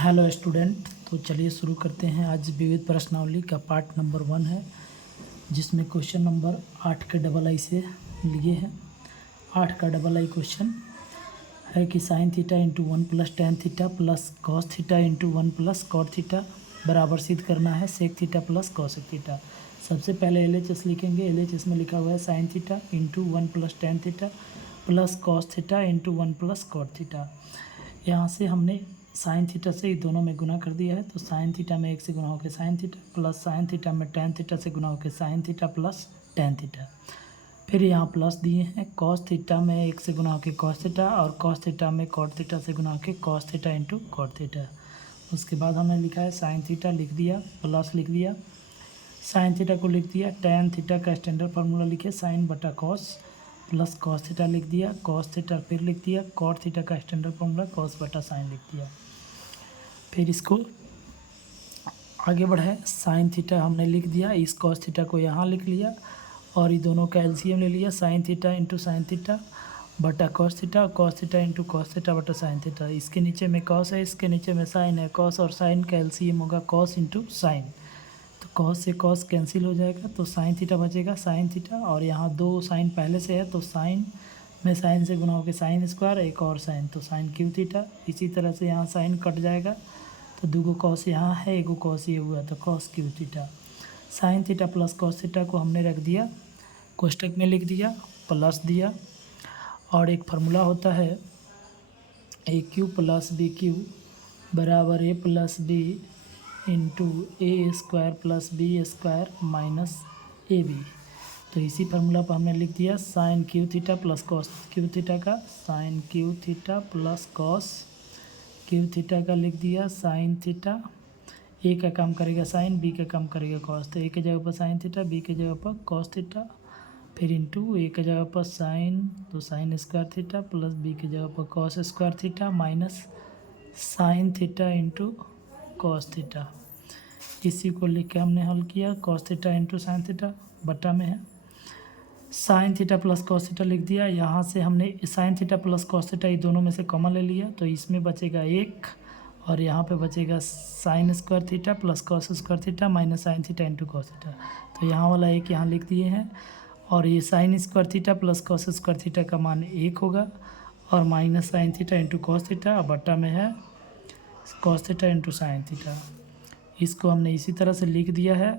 Hello student. तो चलिए शुरू करते हैं। आज विविध प्रश्नावली का पार्ट नंबर 1 है, जिसमें क्वेश्चन नंबर 8 के डबल आई से लिए हैं। 8 का डबल आई क्वेश्चन है कि sine theta into 1 plus tan theta plus cos theta into 1 plus cot theta बराबर सिद्ध करना है sec theta plus cosec theta. सबसे पहले LHS लिखेंगे। LHS में लिखा हुआ है sine theta into 1 plus tan theta plus cos theta into 1 plus cot theta. यहाँ से हमने साइन थीटा से दोनों में गुना कर दिया है, तो साइन थीटा में 1 से गुना होकर sign theta plus sine theta में टेन थीटा से गुना होकर sign theta plus tan theta. फिर यहाँ प्लस दिए हैं कॉस थीटा में 1 से गुना होकर कॉस थीटा और कॉस थीटा में कॉट थीटा से गुना होकर cos theta into cot theta. उसके बाद हमने लिखा है साइन थीटा लिख दिया, प्लस लिख दिया, साइन थीटा को लिख दिया, टेन थीटा का स्टैंडर्ड फार्मूला लिखे साइन बटा कॉस प्लस कॉस थीटा लिख दिया, कॉस थीटा फिर लिख दिया, कॉट थीटा का स्टैंडर्ड फार्मूला कॉस बटा साइन लिख दिया। फिर इसको आगे बढ़ाए, साइन थीटा हमने लिख दिया, इस कॉस थीटा को यहाँ लिख लिया और ये दोनों का एलसीएम ले लिया, sine theta into sine theta बटा cos theta, cos theta into cos theta बटा साइन थीटा। इसके नीचे में कॉस है, इसके नीचे में साइन है, कॉस और साइन का एलसीएम होगा कॉस इंटू साइन, तो कॉस से कॉस कैंसिल हो जाएगा, तो साइन थीटा बचेगा साइन थीटा, और यहाँ दो साइन पहले से है तो साइन में साइन से गुना होकर साइन स्क्वायर, एक और साइन तो साइन क्यू थीटा। इसी तरह से यहाँ साइन कट जाएगा तो दो कॉस यहाँ है, एक कॉस ये हुआ तो cos cube theta. Sign theta plus cos theta को हमने रख दिया कोष्टक में, लिख दिया, प्लस दिया, और एक फार्मूला होता है a cube plus b cube बराबर a plus B into a square plus b square minus a b. तो इसी फार्मूला पर हमने लिख दिया sine cube theta plus cos cube theta का, sine cube theta plus cos cube theta का लिख दिया साइन थीटा, ए का काम करेगा साइन, बी का काम करेगा कॉस, तो ए के जगह पर साइन थीटा, बी के जगह पर कॉस थीटा, फिर इंटू ए के जगह पर साइन तो sine square theta plus B के जगह पर cos square theta minus sine theta into cos theta. इसी को लिख के हमने हल किया, cos theta into sine theta बटा में है sine theta plus cos theta लिख दिया। यहाँ से हमने sine theta plus cos theta ये दोनों में से कॉमन ले लिया, तो इसमें बचेगा 1 और यहाँ पे बचेगा sign square theta plus cos square theta minus sine theta into cos theta. तो यहाँ वाला 1 यहाँ लिख दिए हैं, और ये sign square theta plus cos square theta का मान 1 होगा, और minus sine theta into cos theta, और बटा में है cos theta into sine theta. इसको हमने इसी तरह से लिख दिया है,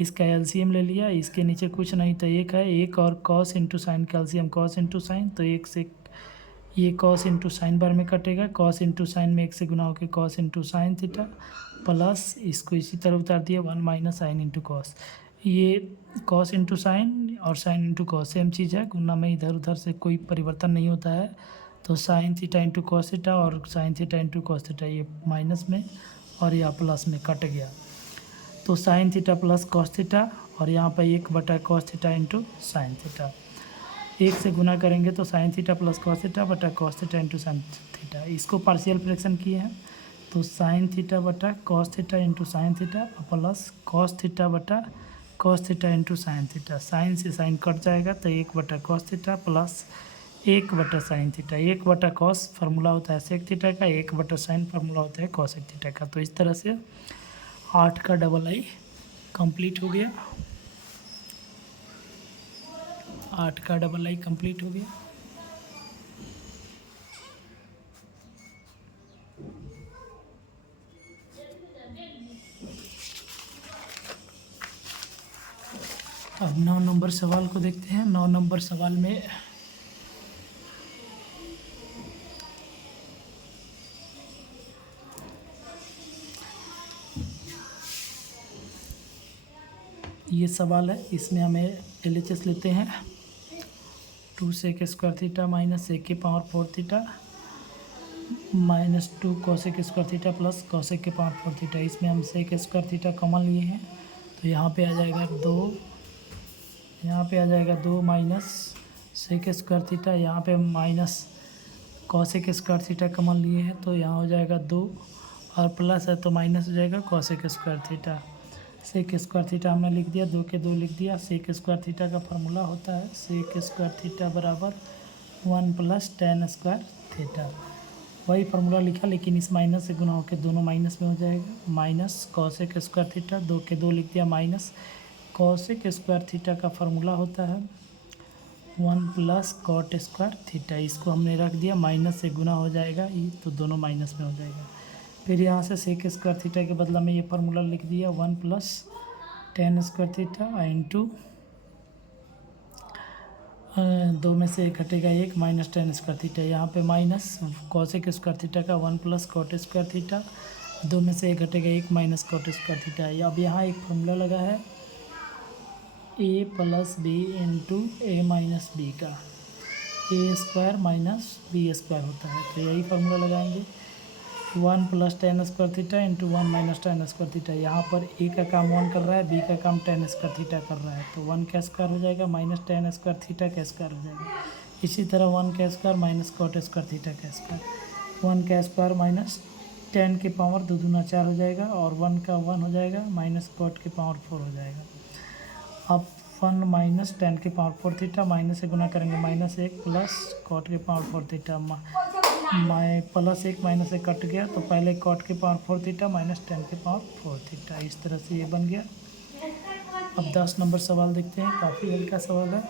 इसका एलसीएम ले लिया, इसके नीचे कुछ नहीं तो 1 है, 1 और कॉस इंटू साइन का एलसीएम कॉस इंटू साइन, तो 1 से ये कॉस इंटू साइन बार में कटेगा, कॉस इंटू साइन में 1 से गुना होकर cos into sine theta plus इसको इसी तरह उतार दिया 1 माइनस साइन इंटू कॉस। ये कॉस इंटू साइन और साइन इंटू कॉस सेम चीज़ है, गुना में इधर उधर से कोई परिवर्तन नहीं होता है, तो sine theta into cos theta और sine theta into cos theta ये माइनस में और यह प्लस में कट गया, तो sine theta plus cos theta, और यहाँ पर 1 बटा cos theta into sine theta. 1 से गुना करेंगे तो sine theta plus cos theta बटा cos theta into sine theta. इसको पार्शियल फ्रैक्शन किए हैं, तो साइन थीटा बटा cos theta into sine theta plus cos theta बटा cos theta into sine theta. Sine से साइन कट जाएगा तो 1 बटा कॉस थीटा प्लस 1 बटा साइन थीटा। 1 बटा कॉस फार्मूला होता है सेक थीटा का, 1 बटा साइन फार्मूला होता है कॉसेक थीटा का। तो इस तरह से 8 का डबल आई कंप्लीट हो गया, 8 का डबल आई कंप्लीट हो गया। अब 9 नंबर सवाल को देखते हैं। 9 नंबर सवाल में ये सवाल है, इसमें हमें LHS लेते हैं 2 sec square theta minus sec की power 4 theta minus 2 cosec square theta plus cosec की पावर 4 थीटा। इसमें हम सेक स्क्वायर थीटा कॉमन लिए हैं, तो यहाँ पे आ जाएगा 2, यहाँ पे आ जाएगा 2 माइनस सेक स्क्वायर थीटा, यहाँ पे minus cosec square theta common लिए हैं, तो यहाँ हो जाएगा 2 और प्लस है तो माइनस हो जाएगा cosec square theta. Sec square theta हमने लिख दिया, 2 के 2 लिख दिया। सेक स्क्वायर थीटा का फार्मूला होता है सेक स्क्वायर थीटा बराबर 1 प्लस टेन स्क्वायर थीटा। वही फार्मूला लिखा, लेकिन इस माइनस से गुना होकर दोनों माइनस में हो जाएगा। माइनस कॉसेक स्क्वायर थीटा, 2 के 2 लिख दिया, माइनस कॉसेक स्क्वायर थीटा का फार्मूला होता है 1 प्लस कॉट स्क्वायर थीटा। इसको हमने रख दिया, माइनस से गुना हो जाएगा ये, तो दोनों माइनस में हो जाएगा। फिर यहाँ से सेक स्क्वायर थीटा के बदला में ये फार्मूला लिख दिया 1 plus tan square theta into 2 में से एक घटेगा 1 माइनस टेन स्क्वायर थीटा। यहाँ पे माइनस कॉसेक स्क्वायर थीटा का 1 प्लस कॉट स्क्वायर थीटा, 2 में से एक घटेगा 1 माइनस कॉट स्क्वायर थीटा। अब यहाँ एक फार्मूला लगा है a plus B into A minus B का, A square minus B square होता है, तो यही फार्मूला लगाएंगे 1 plus tan square theta into 1 minus tan square theta. यहाँ पर ए का काम 1 कर रहा है, बी का काम टेन स्क्वायर थीटा कर रहा है, तो 1 का स्क्वायर हो जाएगा माइनस टेन स्क्वायर थीटा का स्क्वायर हो जाएगा। इसी तरह 1 का square minus cot square theta का स्क्वायर, 1 का स्क्वायर माइनस 10 के पावर 2 दूना 4 हो जाएगा, और 1 का 1 हो जाएगा माइनस कॉट के पावर 4 हो जाएगा। अब 1 माइनस 10 के पावर 4 थीटा, माइनस से गुना करेंगे माइनस 1 प्लस कॉट के power 4 theta, plus 1 minus 1 cut गया, तो पहले कॉट के पावर 4 थीटा माइनस 10 के पावर 4 थीटा। इस तरह से ये बन गया। अब 10 नंबर सवाल देखते हैं, काफ़ी हल्का सवाल है।